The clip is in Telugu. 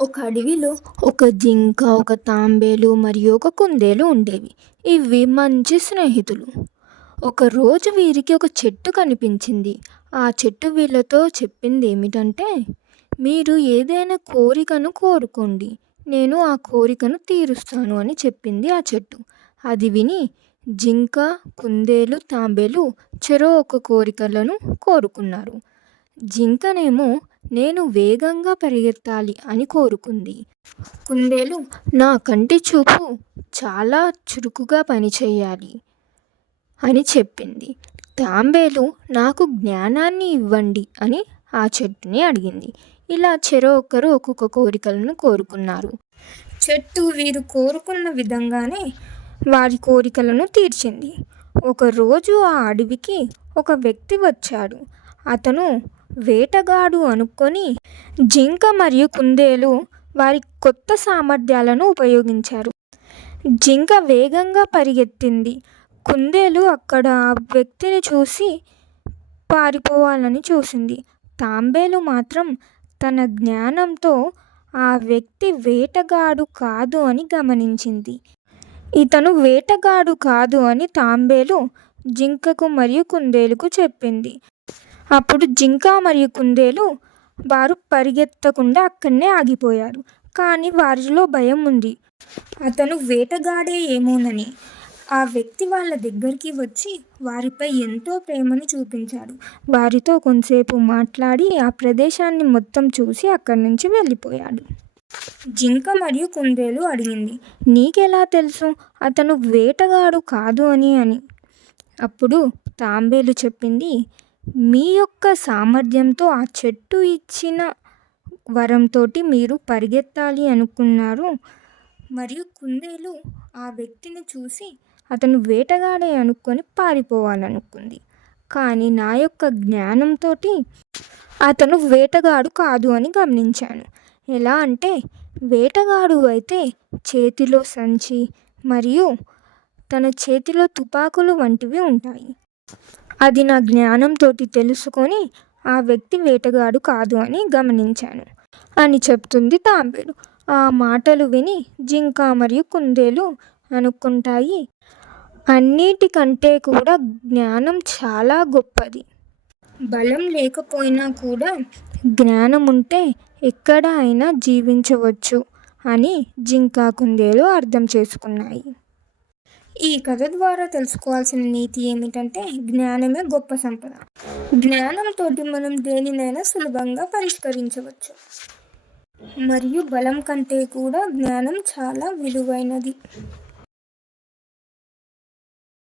ఒక అడవిలో ఒక జింక, ఒక తాంబేలు మరియు ఒక కుందేలు ఉండేవి. ఇవి మంచి స్నేహితులు. ఒకరోజు వీరికి ఒక చెట్టు కనిపించింది. ఆ చెట్టు వీళ్ళతో చెప్పింది ఏమిటంటే, మీరు ఏదైనా కోరికను కోరుకోండి, నేను ఆ కోరికను తీరుస్తాను అని చెప్పింది ఆ చెట్టు. అది విని జింక, కుందేలు, తాంబేలు చెరో ఒక కోరికలను కోరుకున్నారు. జింకనేమో నేను వేగంగా పరిగెత్తాలి అని కోరుకుంది. కుందేలు నా కంటి చూపు చాలా చురుకుగా పనిచేయాలి అని చెప్పింది. తాంబేలు నాకు జ్ఞానాన్ని ఇవ్వండి అని ఆ చెట్టుని అడిగింది. ఇలా చెరో ఒక్కరు ఒక్కొక్క కోరికలను కోరుకున్నారు. చెట్టు వీరు కోరుకున్న విధంగానే వారి కోరికలను తీర్చింది. ఒకరోజు ఆ అడవికి ఒక వ్యక్తి వచ్చాడు. అతను వేటగాడు అనుకొని జింక మరియు కుందేలు వారి కొత్త సామర్థ్యాలను ఉపయోగించారు. జింక వేగంగా పరిగెత్తింది. కుందేలు అక్కడ ఆ వ్యక్తిని చూసి పారిపోవాలని చూసింది. తాంబేలు మాత్రం తన జ్ఞానంతో ఆ వ్యక్తి వేటగాడు కాదు అని గమనించింది. ఇతను వేటగాడు కాదు అని తాంబేలు జింకకు మరియు కుందేలుకు చెప్పింది. అప్పుడు జింక మరియు కుందేలు వారు పరిగెత్తకుండా అక్కడనే ఆగిపోయారు. కానీ వారిలో భయం ఉంది. అతను వేటగాడే ఏమోనని. ఆ వ్యక్తి వాళ్ళ దగ్గరికి వచ్చి వారిపై ఎంతో ప్రేమను చూపించాడు. వారితో కొంతసేపు మాట్లాడి ఆ ప్రదేశాన్ని మొత్తం చూసి అక్కడి నుంచి వెళ్ళిపోయాడు. జింక మరియు కుందేలు అడిగింది, నీకెలా తెలుసు అతను వేటగాడు కాదు అని? అప్పుడు తాంబేలు చెప్పింది, మీ యొక్క సామర్థ్యంతో ఆ చెట్టు ఇచ్చిన వరంతో మీరు పరిగెత్తాలి అనుకున్నారు. మరియు కుందేలు ఆ వ్యక్తిని చూసి అతను వేటగాడే అనుకొని పారిపోవాలనుకుంది. కానీ నా యొక్క జ్ఞానంతో అతను వేటగాడు కాదు అని గమనించాను. ఎలా అంటే, వేటగాడు అయితే చేతిలో సంచి మరియు తన చేతిలో తుపాకులు వంటివి ఉంటాయి. అది నా జ్ఞానంతో తెలుసుకొని ఆ వ్యక్తి వేటగాడు కాదు అని గమనించాను అని చెప్తుంది తాంబేలు. ఆ మాటలు విని జింక మరియు కుందేలు అనుకుంటాయి, అన్నిటికంటే కూడా జ్ఞానం చాలా గొప్పది. బలం లేకపోయినా కూడా జ్ఞానం ఉంటే ఎక్కడ అయినా జీవించవచ్చు అని జింక, కుందేలు అర్థం చేసుకున్నాయి. ఈ కథ ద్వారా తెలుసుకోవాల్సిన నీతి ఏమిటంటే, జ్ఞానమే గొప్ప సంపద. జ్ఞానంతో మనం దేనినైనా సులభంగా పరిష్కరించవచ్చు. మరియు బలం కంటే కూడా జ్ఞానం చాలా విలువైనది.